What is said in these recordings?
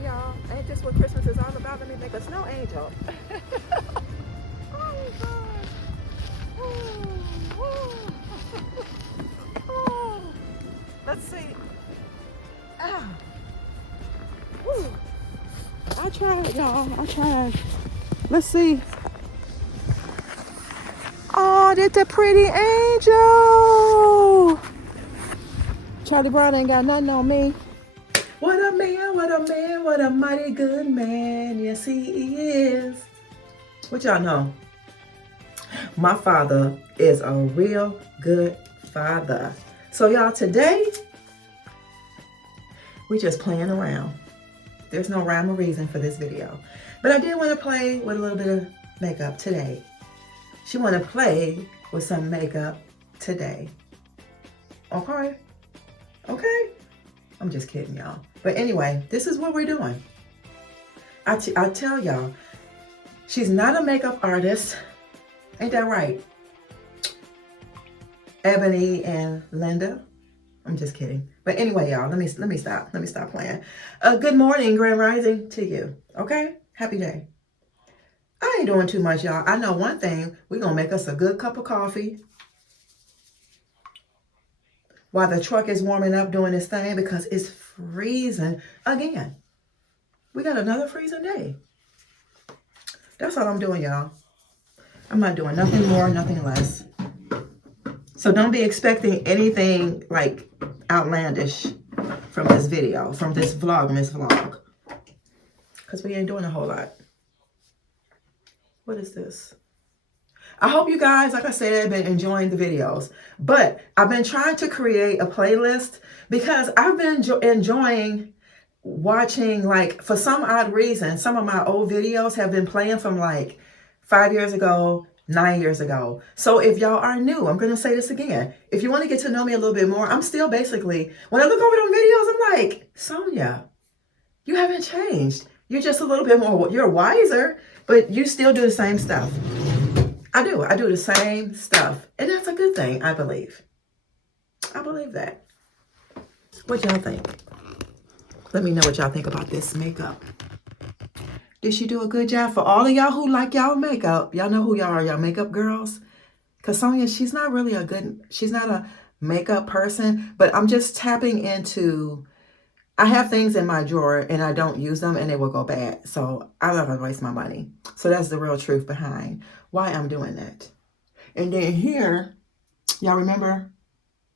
Okay, y'all. Ain't this what Christmas is all about? Let me make a snow angel. Oh, God. Oh, oh. Oh. Let's see. Ah. Woo. I tried, y'all. I tried. Let's see. Oh, that's a pretty angel. Charlie Brown ain't got nothing on me. What a man, what a man, what a mighty good man. Yes, he is. What y'all know? My father is a real good father. So y'all, today, we just playing around. There's no rhyme or reason for this video. But I did want to play with a little bit of makeup today. She want to play with some makeup today. Okay? Okay? I'm just kidding, y'all. But anyway, this is what we're doing. I tell y'all, she's not a makeup artist. Ain't that right? Ebony and Linda. I'm just kidding. But anyway, y'all, let me stop. Let me stop playing. Good morning, Grand Rising to you. Okay? Happy day. I ain't doing too much, y'all. I know one thing. We're going to make us a good cup of coffee while the truck is warming up doing this thing because it's freezing again. We got another freezing day. That's all I'm doing, y'all. I'm not doing nothing more, nothing less. So don't be expecting anything like outlandish from this video, from this Vlogmas vlog. Because we ain't doing a whole lot. What is this? I hope you guys, like I said, have been enjoying the videos. But I've been trying to create a playlist because I've been enjoying watching, like, for some odd reason, some of my old videos have been playing from like 5 years ago, 9 years ago. So if y'all are new, I'm going to say this again. If you want to get to know me a little bit more, I'm still basically, when I look over them videos, I'm like, Sonia, you haven't changed. You're just a little bit more, you're wiser, but you still do the same stuff. I do the same stuff. And that's a good thing, I believe. I believe that. What y'all think? Let me know what y'all think about this makeup. Did she do a good job? For all of y'all who like y'all makeup, y'all know who y'all are, y'all makeup girls. Because Sonia, she's not really she's not a makeup person, but I'm just tapping into, I have things in my drawer and I don't use them and they will go bad. So I'm not gonna waste my money. So that's the real truth behind why I'm doing that. And then here, y'all remember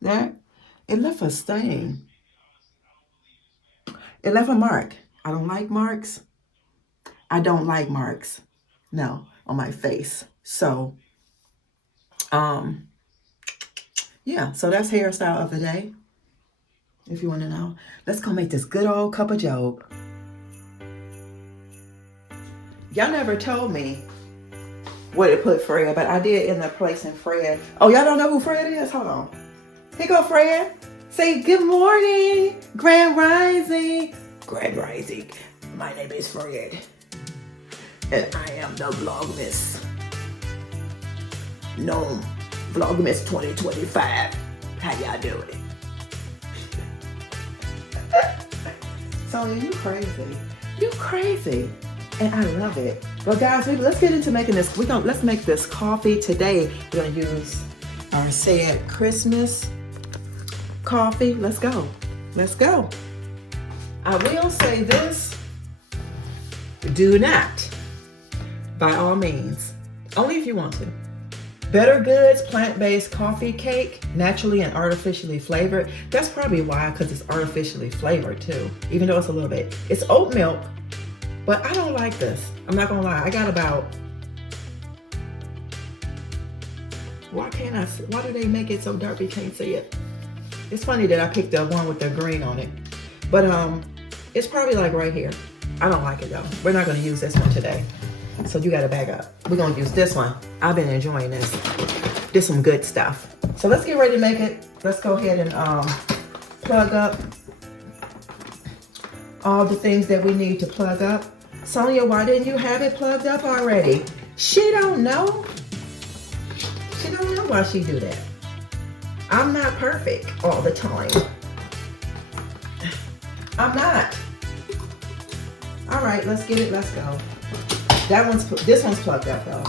that? It left a stain. It left a mark. I don't like marks. I don't like marks. No, on my face. So, yeah, so that's hairstyle of the day. If you want to know. Let's go make this good old cup of joe. Y'all never told me where to put Fred, but I did end up placing Fred. Oh, y'all don't know who Fred is? Hold on. Here go Fred. Say good morning, Grand Rising. Grand Rising. My name is Fred. And I am the Vlogmas. No, Vlogmas 2025. How y'all doing? Sonia, you crazy. You crazy. And I love it. Well, guys, let's get into making this. Let's make this coffee today. We're gonna use our said Christmas coffee. Let's go. Let's go. I will say this. Do not, by all means, only if you want to. Better Goods plant-based coffee cake, naturally and artificially flavored. That's probably why, because it's artificially flavored too, even though it's a little bit. It's oat milk, but I don't like this. I'm not gonna lie. I got about, why do they make it so dark you can't see it? It's funny that I picked the one with the green on it, but it's probably like right here. I don't like it though. We're not gonna use this one today. So you gotta back up. We're gonna use this one. I've been enjoying this. This is some good stuff. So let's get ready to make it. Let's go ahead and plug up all the things that we need to plug up. Sonia, why didn't you have it plugged up already? She don't know. She don't know why she do that. I'm not perfect all the time. I'm not. All right, let's get it. Let's go. This one's plugged up though.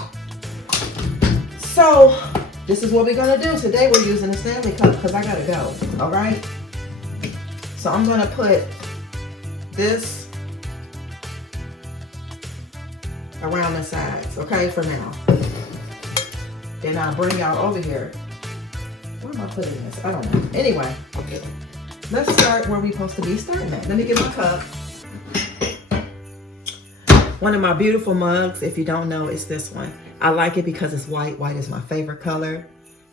So this is what we're gonna do today. We're using the Stanley cup because I gotta go. All right. So I'm gonna put this around the sides, okay, for now. Then I'll bring y'all over here. Where am I putting this? I don't know. Anyway, let's start where we're supposed to be starting at. Let me get my cup. One of my beautiful mugs, if you don't know, is this one. I like it because it's white. White is my favorite color.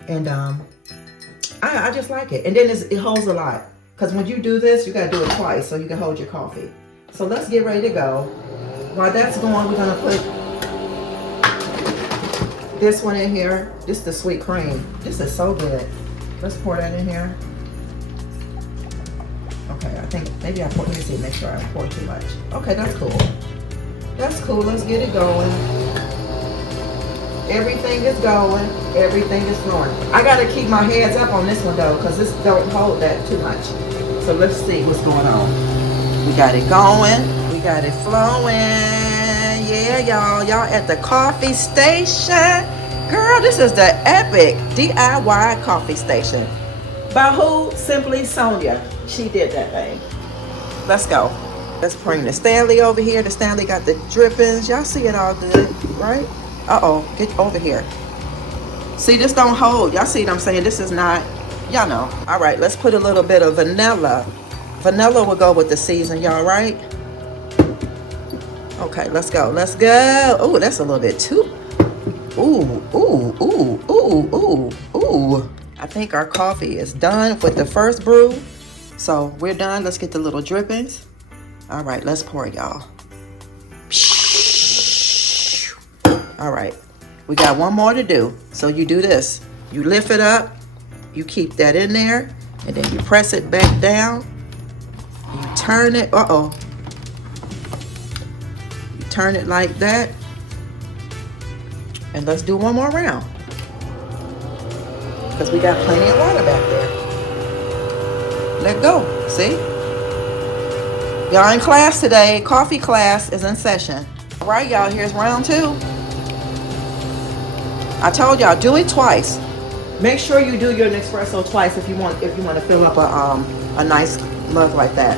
And I just like it. And then it holds a lot. Because when you do this, you got to do it twice so you can hold your coffee. So let's get ready to go. While that's going, we're going to put this one in here. This is the sweet cream. This is so good. Let's pour that in here. Okay, I think maybe I pour, let me see, make sure I pour too much. Okay, that's cool. That's cool, let's get it going. Everything is going, everything is flowing. I gotta keep my heads up on this one though, because this don't hold that too much. So let's see what's going on. We got it going, we got it flowing. Yeah, y'all at the coffee station. Girl, this is the epic DIY coffee station. By who? Simply Sonia. She did that thing. Let's go. Let's bring the Stanley over here. The Stanley got the drippings. Y'all see it all good, right? Uh-oh, get over here. See, this don't hold. Y'all see what I'm saying? This is not, y'all know. All right, let's put a little bit of vanilla. Vanilla will go with the season, y'all, right? Okay, let's go. Let's go. Oh, that's a little bit too. Ooh, ooh, ooh, ooh, ooh, ooh. I think our coffee is done with the first brew. So we're done. Let's get the little drippings. All right, let's pour, y'all. All right, we got one more to do. So you do this. You lift it up. You keep that in there. And then you press it back down. You turn it. Uh-oh. You turn it like that. And let's do one more round. Because we got plenty of water back there. Let go. See? Y'all in class today. Coffee class is in session. All right, y'all. Here's round 2. I told y'all, do it twice. Make sure you do your Nespresso twice if you want to fill up a nice mug like that.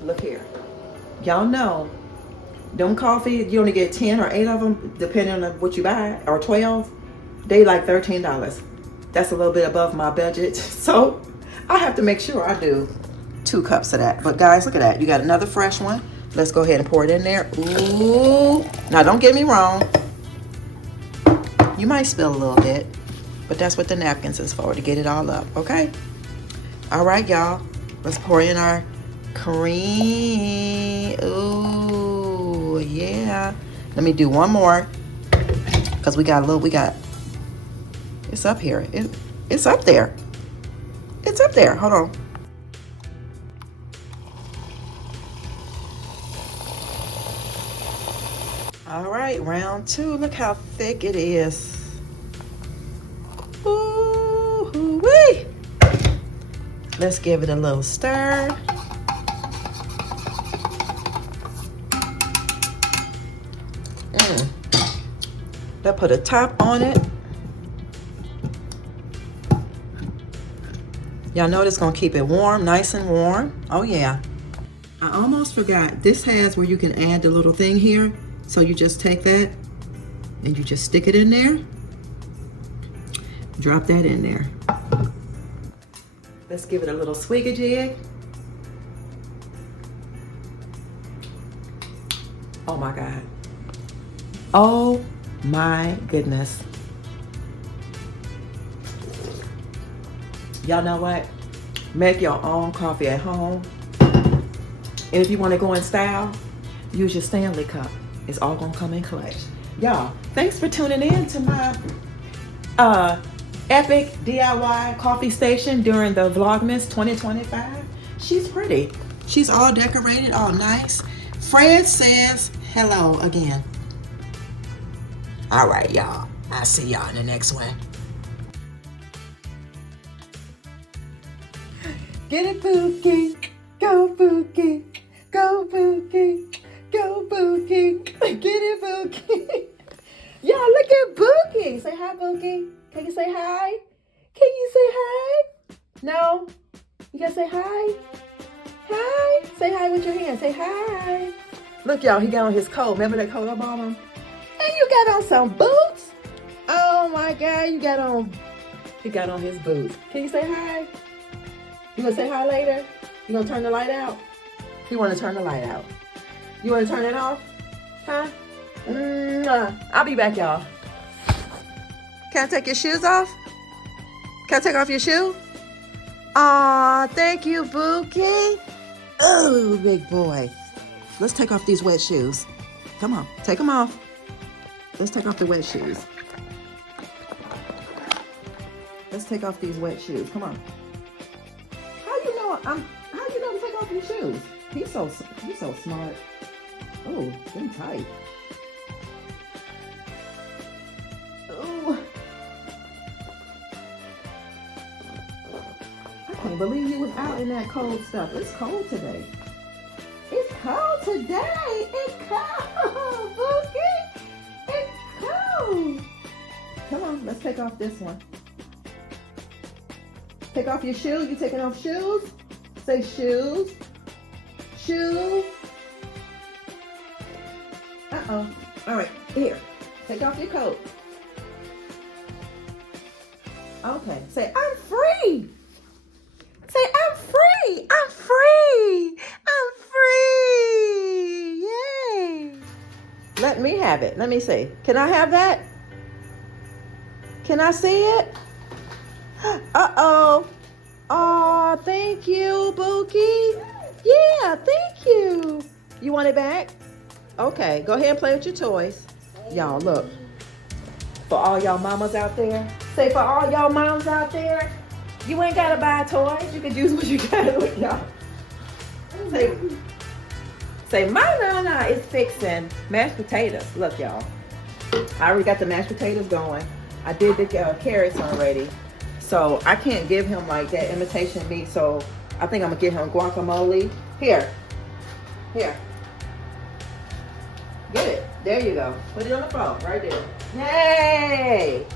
Look here. Y'all know, them coffee, you only get 10 or 8 of them, depending on what you buy, or 12. They like $13. That's a little bit above my budget. So I have to make sure I do 2 cups of that. But guys, look at that. You got another fresh one. Let's go ahead and pour it in there. Ooh. Now, don't get me wrong. You might spill a little bit, but that's what the napkins is for, to get it all up, okay? All right, y'all. Let's pour in our cream. Ooh, yeah. Let me do one more, because we got it's up here. It's up there. It's up there. Hold on. All right, round 2. Look how thick it is. Ooh-wee. Let's give it a little stir. Let's put a top on it. Y'all know it's gonna keep it warm, nice and warm. Oh yeah. I almost forgot, this has where you can add the little thing here. So you just take that and you just stick it in there. Drop that in there. Let's give it a little swig-a-jig. Oh my God. Oh my goodness. Y'all know what? Make your own coffee at home. And if you want to go in style, use your Stanley cup. It's all gonna come in clutch. Y'all, thanks for tuning in to my epic DIY coffee station during the Vlogmas 2025. She's pretty. She's all decorated, all nice. Fred says hello again. All right, y'all. I'll see y'all in the next one. Get it, Bookie. Go, Bookie. Go, Bookie. Go, Bookie. Get it, Bookie. Y'all, look at Bookie. Say hi, Bookie. Can you say hi? Can you say hi? No? You gotta say hi? Hi? Say hi with your hand. Say hi. Look, y'all, he got on his coat. Remember that coat I bought him? And you got on some boots? Oh my God, he got on his boots. Can you say hi? You gonna say hi later? You gonna turn the light out? You wanna turn the light out? You wanna turn it off? Huh? I'll be back, y'all. Can I take your shoes off? Can I take off your shoe? Aw, thank you, Bookie. Oh, big boy. Let's take off these wet shoes. Come on, take them off. Let's take off the wet shoes. Let's take off these wet shoes. Come on. How you know to take off your shoes? He's so smart. Oh, them tight. Oh. I can't believe you was out in that cold stuff. It's cold today. It's cold today. It's cold, Bookie. It's cold. Come on, let's take off this one. Take off your shoes. You taking off shoes? Say shoes. Shoes. Uh-oh. All right, here. Take off your coat. Okay, say, I'm free. Say, I'm free. I'm free. I'm free. Yay. Let me have it. Let me see. Can I have that? Can I see it? Uh-oh. Oh, thank you, Bookie. Yeah, thank you. You want it back? Okay, go ahead and play with your toys. Y'all, look. For all y'all mamas out there. Say, for all y'all moms out there, you ain't gotta buy toys. You can use what you got with y'all. Say, my nana is fixing mashed potatoes. Look, y'all. I already got the mashed potatoes going. I did the carrots already. So I can't give him like that imitation meat. So I think I'm gonna give him guacamole. Here. Here. Get it. There you go. Put it on the phone right there. Yay!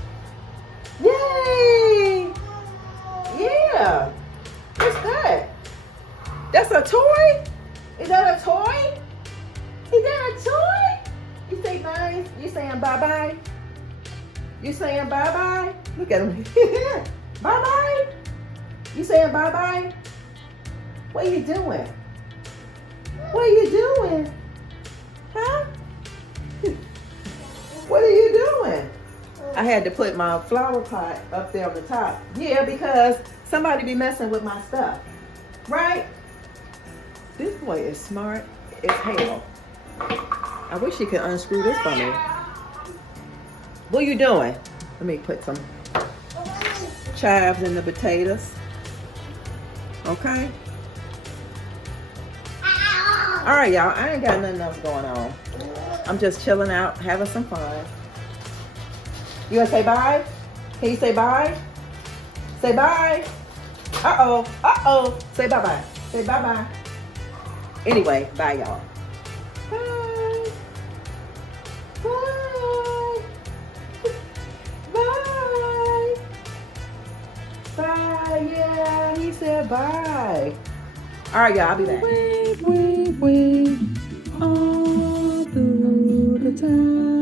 Yay! Yeah. What's that? That's a toy? Is that a toy? Is that a toy? You say bye? You saying bye-bye? You saying bye-bye? Look at him. Bye-bye? You saying bye-bye? What are you doing? What are you doing? Huh? What are you doing? I had to put my flower pot up there on the top. Yeah, because somebody be messing with my stuff. Right? This boy is smart as hell. I wish he could unscrew this for me. What are you doing? Let me put some chives in the potatoes. Okay? All right, y'all. I ain't got nothing else going on. I'm just chilling out, having some fun. You gonna say bye? Can you say bye? Say bye. Uh-oh. Uh-oh. Say bye-bye. Say bye-bye. Anyway, bye, y'all. Bye. Bye. Bye. Bye. Yeah, he said bye. All right, y'all. I'll be back. Wait. All through the town.